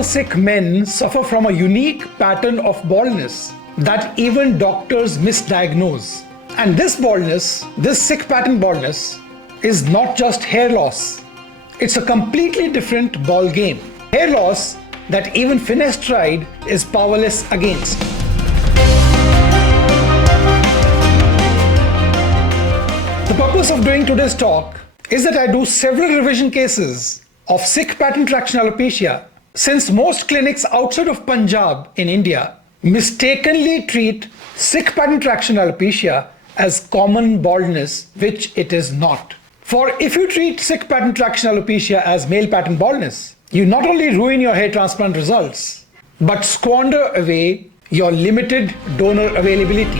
all Sikh men suffer from a unique pattern of baldness that even doctors misdiagnose. And this baldness, this Sikh pattern baldness, is not just hair loss. It's a completely different ball game. Hair loss that even Finasteride is powerless against. The purpose of doing today's talk is that I do several revision cases of Sikh Pattern Traction Alopecia, since most clinics outside of Punjab in India mistakenly treat Sikh Pattern Traction Alopecia as common baldness, which it is not. For if you treat Sikh Pattern Traction Alopecia as male pattern baldness, you not only ruin your hair transplant results, but squander away your limited donor availability.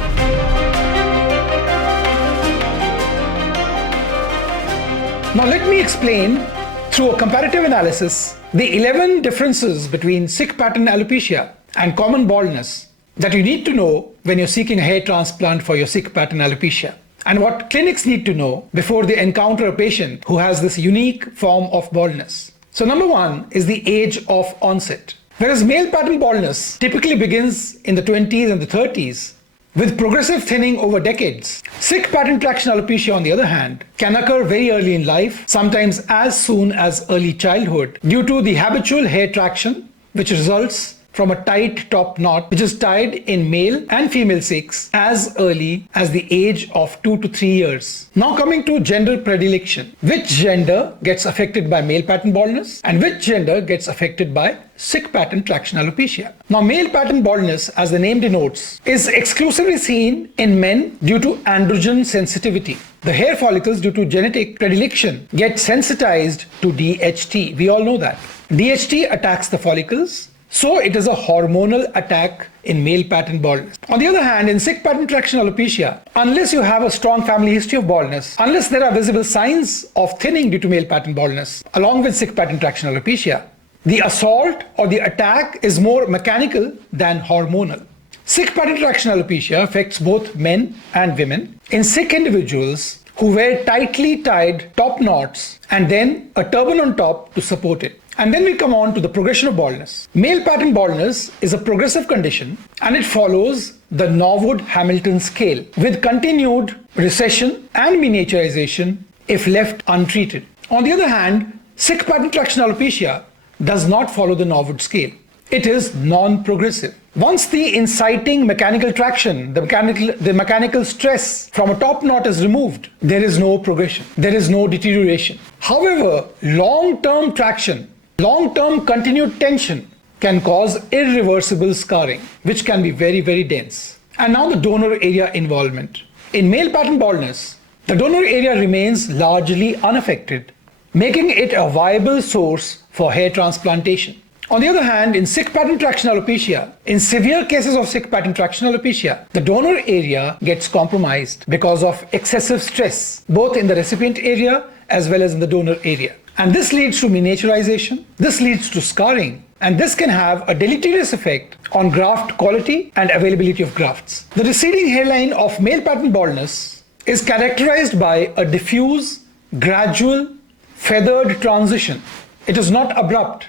Now let me explain through a comparative analysis the 11 differences between Sikh pattern alopecia and common baldness that you need to know when you're seeking a hair transplant for your Sikh pattern alopecia, and what clinics need to know before they encounter a patient who has this unique form of baldness. So number one is the age of onset. Whereas male pattern baldness typically begins in the 20s and the 30s, with progressive thinning over decades, Sikh pattern traction alopecia, on the other hand, can occur very early in life, sometimes as soon as early childhood, due to the habitual hair traction, which results from a tight top knot, which is tied in male and female Sikhs as early as the age of 2 to 3 years. Now coming to gender predilection. Which gender gets affected by male pattern baldness and which gender gets affected by Sikh pattern traction alopecia? Now male pattern baldness, as the name denotes, is exclusively seen in men due to androgen sensitivity. The hair follicles, due to genetic predilection, get sensitized to DHT. We all know that. DHT attacks the follicles, so it is a hormonal attack in male pattern baldness. On the other hand, in Sikh pattern traction alopecia, unless you have a strong family history of baldness, unless there are visible signs of thinning due to male pattern baldness, along with Sikh pattern traction alopecia, the assault or the attack is more mechanical than hormonal. Sikh pattern traction alopecia affects both men and women. In Sikh individuals who wear tightly tied top knots and then a turban on top to support it. And then we come on to the progression of baldness. Male pattern baldness is a progressive condition and it follows the Norwood-Hamilton scale with continued recession and miniaturization if left untreated. On the other hand, Sikh pattern traction alopecia does not follow the Norwood scale. It is non-progressive. Once the inciting mechanical traction, the mechanical stress from a top knot is removed, there is no progression, there is no deterioration. However, long-term traction, long-term continued tension can cause irreversible scarring, which can be very, very dense. And now the donor area involvement. In male pattern baldness, the donor area remains largely unaffected, making it a viable source for hair transplantation. On the other hand, in Sikh pattern traction alopecia, in severe cases of Sikh pattern traction alopecia, the donor area gets compromised because of excessive stress, both in the recipient area as well as in the donor area. And this leads to miniaturization, this leads to scarring, and this can have a deleterious effect on graft quality and availability of grafts. The receding hairline of male pattern baldness is characterized by a diffuse, gradual, feathered transition. It is not abrupt.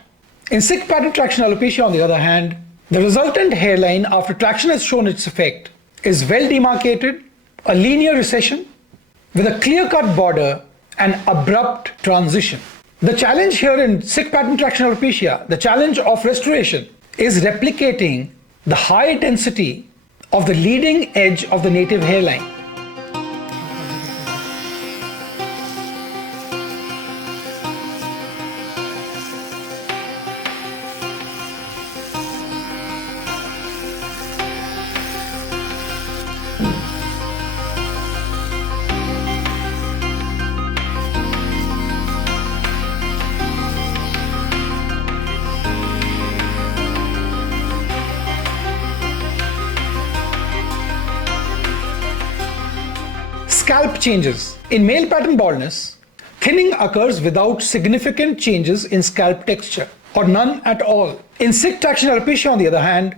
In Sikh pattern traction alopecia, on the other hand, the resultant hairline after traction has shown its effect is well demarcated, a linear recession with a clear-cut border and abrupt transition. The challenge here in Sikh pattern traction alopecia, the challenge of restoration, is replicating the high density of the leading edge of the native hairline. Scalp changes. In male pattern baldness, thinning occurs without significant changes in scalp texture or none at all. In Sikh traction alopecia, on the other hand,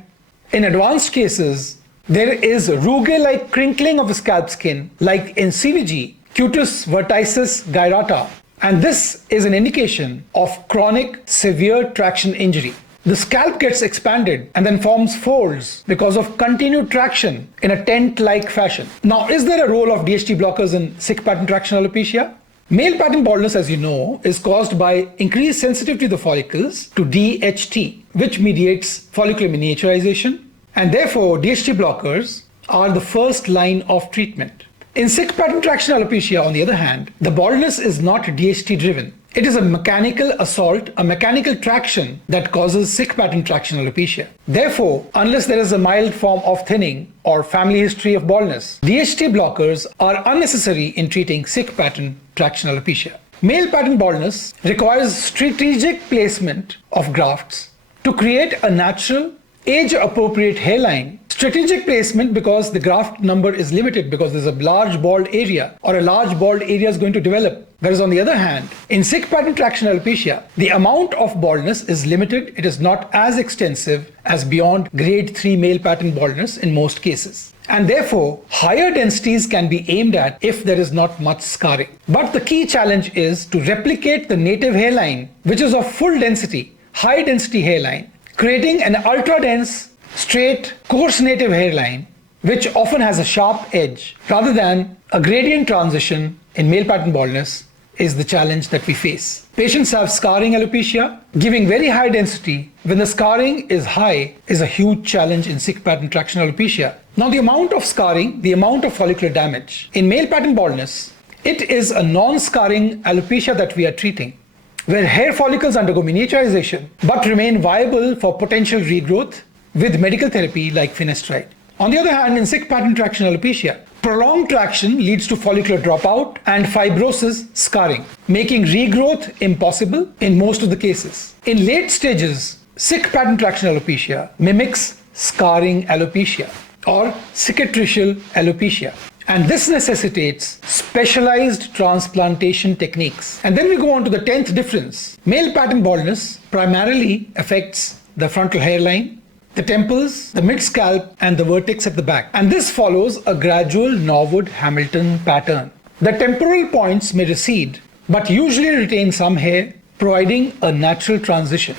in advanced cases, there is rugae-like crinkling of the scalp skin, like in CVG, cutis verticis gyrata, and this is an indication of chronic severe traction injury. the scalp gets expanded and then forms folds because of continued traction in a tent-like fashion. Now, is there a role of DHT blockers in Sikh pattern traction alopecia? Male pattern baldness, as you know, is caused by increased sensitivity of the follicles to DHT, which mediates follicular miniaturization, and therefore DHT blockers are the first line of treatment. In Sikh pattern traction alopecia, on the other hand, the baldness is not DHT driven. It is a mechanical assault, a mechanical traction that causes Sikh pattern traction alopecia. Therefore, unless there is a mild form of thinning or family history of baldness, DHT blockers are unnecessary in treating Sikh pattern traction alopecia. Male pattern baldness requires strategic placement of grafts to create a natural, age-appropriate hairline. Strategic placement because the graft number is limited because there's a large bald area or a large bald area is going to develop. Whereas on the other hand, in Sikh pattern traction alopecia, the amount of baldness is limited. It is not as extensive as beyond grade 3 male pattern baldness in most cases. And therefore, higher densities can be aimed at if there is not much scarring. But the key challenge is to replicate the native hairline, which is of full density, high density hairline, creating an ultra dense, straight, coarse native hairline, which often has a sharp edge, rather than a gradient transition in male pattern baldness is the challenge that we face. Patients have scarring alopecia. Giving very high density when the scarring is high is a huge challenge in Sikh pattern traction alopecia. Now, the amount of scarring, the amount of follicular damage in male pattern baldness, it is a non-scarring alopecia that we are treating, where hair follicles undergo miniaturization but remain viable for potential regrowth with medical therapy like Finasteride. On the other hand, in Sikh pattern traction alopecia, prolonged traction leads to follicular dropout and fibrosis scarring, making regrowth impossible in most of the cases. In late stages, Sikh pattern traction alopecia mimics scarring alopecia or cicatricial alopecia. And this necessitates specialized transplantation techniques. And then we go on to the 10th difference. Male pattern baldness primarily affects the frontal hairline, the temples, the mid-scalp, and the vertex at the back. And this follows a gradual Norwood-Hamilton pattern. The temporal points may recede, but usually retain some hair, providing a natural transition.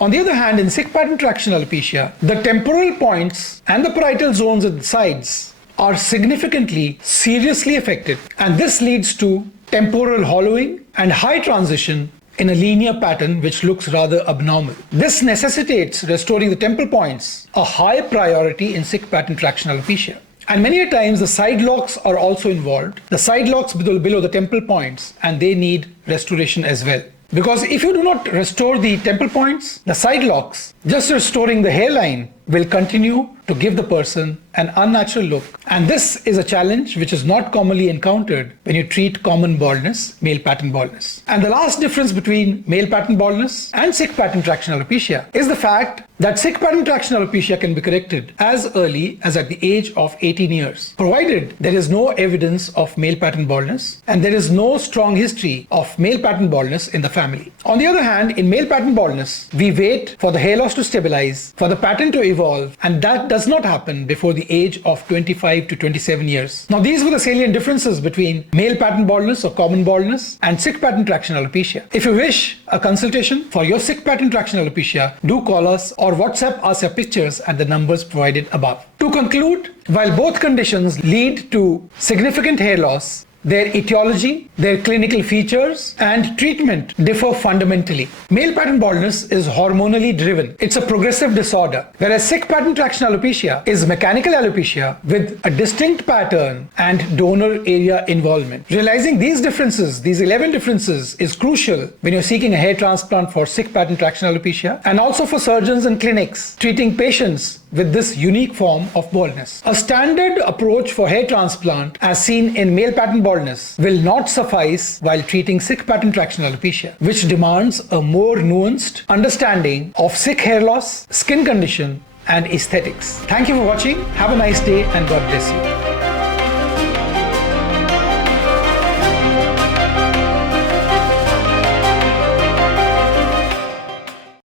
On the other hand, in Sikh pattern traction alopecia, the temporal points and the parietal zones at the sides are significantly, seriously affected, and this leads to temporal hollowing and high transition in a linear pattern which looks rather abnormal. This necessitates restoring the temple points, a high priority in Sikh pattern traction alopecia. And many a times the side locks are also involved, the side locks below the temple points, and they need restoration as well. Because if you do not restore the temple points, the side locks, just restoring the hairline will continue to give the person an unnatural look. And this is a challenge which is not commonly encountered when you treat common baldness, male pattern baldness. And the last difference between male pattern baldness and Sikh pattern traction alopecia is the fact that Sikh pattern traction alopecia can be corrected as early as at the age of 18 years, provided there is no evidence of male pattern baldness and there is no strong history of male pattern baldness in the family. On the other hand, in male pattern baldness, we wait for the hair loss to stabilize, for the pattern to evolve, and that does not happen before the age of 25 to 27 years. Now, these were the salient differences between male pattern baldness or common baldness and Sikh pattern traction alopecia. If you wish a consultation for your Sikh pattern traction alopecia, do call us or WhatsApp us your pictures at the numbers provided above. To conclude, while both conditions lead to significant hair loss, their etiology, their clinical features, and treatment differ fundamentally. Male pattern baldness is hormonally driven. It's a progressive disorder, whereas Sikh pattern traction alopecia is mechanical alopecia with a distinct pattern and donor area involvement. Realizing these differences, these 11 differences, is crucial when you're seeking a hair transplant for Sikh pattern traction alopecia and also for surgeons and clinics treating patients with this unique form of baldness. A standard approach for hair transplant, as seen in male pattern baldness, will not suffice while treating Sikh pattern traction alopecia, which demands a more nuanced understanding of Sikh hair loss, skin condition, and aesthetics. Thank you for watching. Have a nice day and God bless you.